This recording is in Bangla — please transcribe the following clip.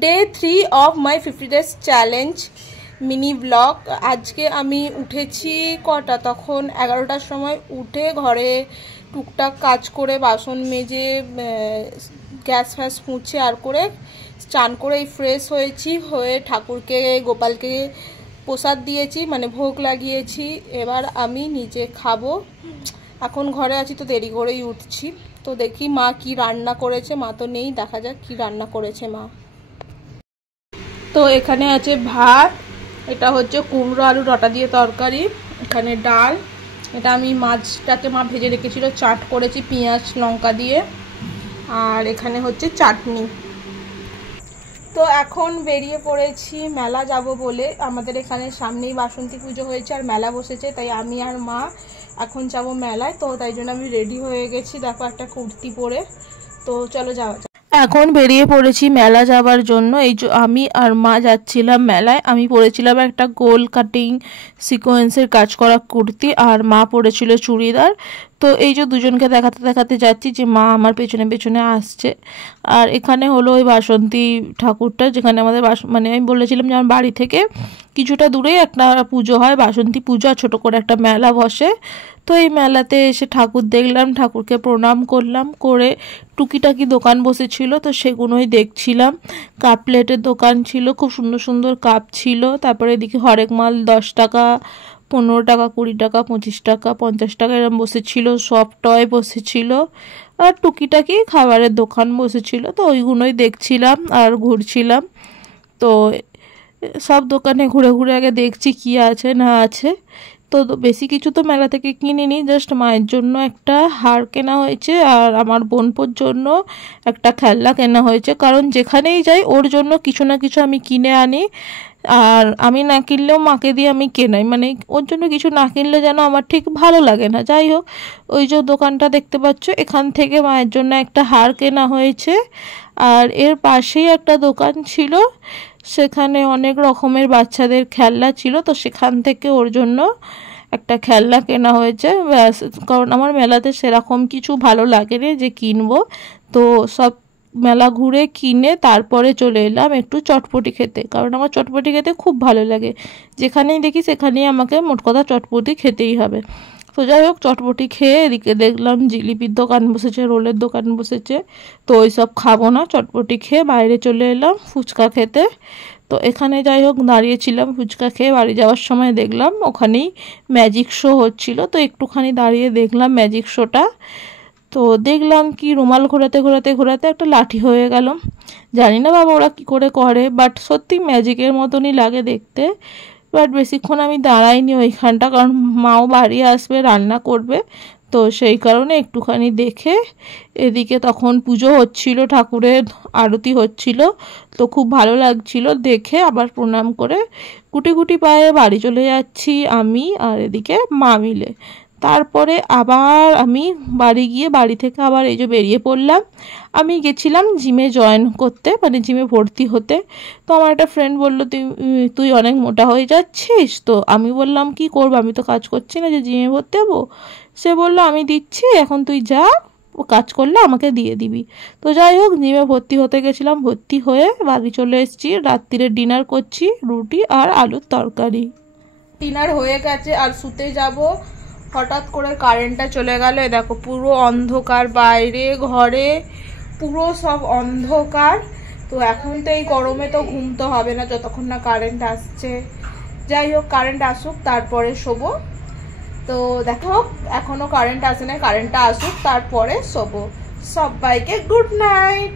Day 3 of my 50 days challenge mini blog. আজকে আমি উঠেছি কটা, তখন 11টার সময় উঠে ঘরে টুকটাক কাজ করে বাসন মেজে গ্যাস ফ্যাস মুছে আর করে চান করে ফ্রেশ হয়েছি, হয়ে ঠাকুরকে গোপালকে প্রসাদ দিয়েছি, মানে ভোগ লাগিয়েছি। এবার আমি নিজে খাবো। এখন ঘরে আছি তো দেরি করেই উঠছি। তো দেখি মা কি রান্না করেছে, মা তো নেই, দেখা যাক কি রান্না করেছে মা। তো এখানে আছে ভাত, এটা হচ্ছে কুমড়ো আলু ডাঁটা দিয়ে তরকারি, এখানে ডাল, এটা আমি মাছটাকে মা ভেজে রেখেছিল, চাট করেছি পেঁয়াজ লঙ্কা দিয়ে, আর এখানে হচ্ছে চাটনি। তো এখন বেরিয়ে পড়েছি মেলা যাব বলে। আমাদের এখানে সামনেই বাসন্তী পুজো হয়েছে আর মেলা বসেছে, তাই আমি আর মা এখন যাব মেলায়। তো তাই জন্য আমি রেডি হয়ে গেছি, দেখো একটা কুর্তি পরে। তো চলো যাওয়া যাক। এখন বেরিয়ে পড়েছি মেলা যাবার জন্য। এই যে আমি আর মা যাচ্ছিলাম মেলায়। আমি পরেছিলাম একটা গোল কাটিং সিকোয়েন্সের কাজ করা কুর্তি, আর মা পরেছিল চুড়িদার। তো এই যে দুজনকে দেখাতে দেখাতে যাচ্ছি, যে মা আমার পেছনে পেছনে আসছে। আর এখানে হলো ওই বাসন্তী ঠাকুরটা, যেখানে আমাদের মানে আমি বলেছিলাম যে আমার বাড়ি থেকে কিছুটা দূরেই একটা পুজো হয়, বাসন্তী পুজো, ছোট করে একটা মেলা বসে। তো এই মেলাতে এসে ঠাকুর দেখলাম, ঠাকুরকে প্রণাম করলাম, করে টুকিটাকি দোকান বসেছিল, তো সেগুলোই দেখছিলাম। কাপ প্লেটের দোকান ছিল, খুব সুন্দর সুন্দর কাপ ছিল। তারপরে এদিকে হরেক মাল 10 টাকা, 15 টাকা, 20 টাকা, 25 টাকা, 50 টাকা এরকম বসেছিল। সব টয় বসেছিল, আর টুকিটাকি খাবারের দোকান বসেছিল। তো ওইগুলোই দেখছিলাম আর ঘুরছিলাম। তো সব দোকানে ঘুরে ঘুরে আগে দেখছি কি আছে না আছে। তো বেশি কিছু তো মেলা থেকে কিনিনি, জাস্ট মায়ের জন্য একটা হার কেনা হয়েছে, আর আমার বোনপোর জন্য একটা খেলনা কেনা হয়েছে। কারণ যেখানেই যাই ওর জন্য কিছু না কিছু আমি কিনে আনি, আর আমি না কিনলেও মাকে দিয়ে আমি কেনাই, মানে ওর জন্য কিছু না কিনলে যেন আমার ঠিক ভালো লাগে না। যাই হোক, ওই যে দোকানটা দেখতে পাচ্ছ, এখান থেকে মায়ের জন্য একটা হার কেনা হয়েছে। আর এর পাশেই একটা দোকান ছিল, সেখানে অনেক রকমের বাচ্চাদের খেলনা ছিল, তো সেখান থেকে ওর জন্য একটা খেলনা কেনা হয়েছে। কারণ আমার মেলাতে সেরকম কিছু ভালো লাগেনি যে কিনবো। তো সব মেলা ঘুরে কিনে তারপরে চলে এলাম একটু চটপটি খেতে, কারণ আমার চটপটি খেতে খুব ভালো লাগে। যেখানেই দেখি সেখানেই আমাকে মোট কথা চটপটি খেতেই হবে। তো যাই হোক, চটপটি খেয়ে এদিকে দেখলাম জিলিপির দোকান বসেছে, রোলের দোকান বসেছে। তো ওই সব খাবো না, চটপটি খেয়ে বাইরে চলে এলাম ফুচকা খেতে। তো এখানে যাই হোক দাঁড়িয়েছিলাম ফুচকা খেয়ে। বাড়ি যাওয়ার সময় দেখলাম ওখানেই ম্যাজিক শো হচ্ছিল, তো একটুখানি দাঁড়িয়ে দেখলাম ম্যাজিক শোটা। তো দেখলাম কি রুমাল ঘোরাতে ঘোরাতে ঘোরাতে একটা লাঠি হয়ে গেল। জানি না বাবা ওরা কী করে করে, বাট সত্যি ম্যাজিকের মতনই লাগে দেখতে। বাট বেশিক্ষণ আমি দাঁড়াইনি ওইখানটা, কারণ মাও বাড়ি আসবে, রান্না করবে। তো সেই কারণে একটুখানি দেখে, এদিকে তখন পুজো হচ্ছিল, ঠাকুরের আরতি হচ্ছিল, তো খুব ভালো লাগছিল দেখে। আবার প্রণাম করে গুটি গুটি পায়ে বাড়ি চলে যাচ্ছি আমি আর এদিকে মা মিলে। তারপরে আবার আমি বাড়ি গিয়ে বাড়ি থেকে আবার এই যে বেরিয়ে পড়লাম। আমি গেছিলাম জিমে জয়েন করতে, মানে জিমে ভর্তি হতে। তো আমার একটা ফ্রেন্ড বললো, তুই অনেক মোটা হয়ে যাচ্ছিস। তো আমি বললাম কি করবো, আমি তো কাজ করছি না যে জিমে ভর্তি হবো। সে বললো আমি দিচ্ছি, এখন তুই যা, ও কাজ করলে আমাকে দিয়ে দিবি। তো যাই হোক, জিমে ভর্তি হতে গেছিলাম, ভর্তি হয়ে বাড়ি চলে এসেছি। রাত্রিরে ডিনার করছি, রুটি আর আলুর তরকারি। ডিনার হয়ে গেছে আর শুতে যাব। হঠাৎ করে কারেন্টটা চলে গেল। দেখো পুরো অন্ধকার, বাইরে ঘরে পুরো সব অন্ধকার। তো এখন তো এই গরমে তো ঘুমতে হবে না যতক্ষণ না কারেন্ট আসছে। যাই হোক, কারেন্ট আসুক তারপরে শোবো। তো দেখো এখনো কারেন্ট আসে না, কারেন্টটা আসুক তারপরে শোবো। সবাইকে গুড নাইট।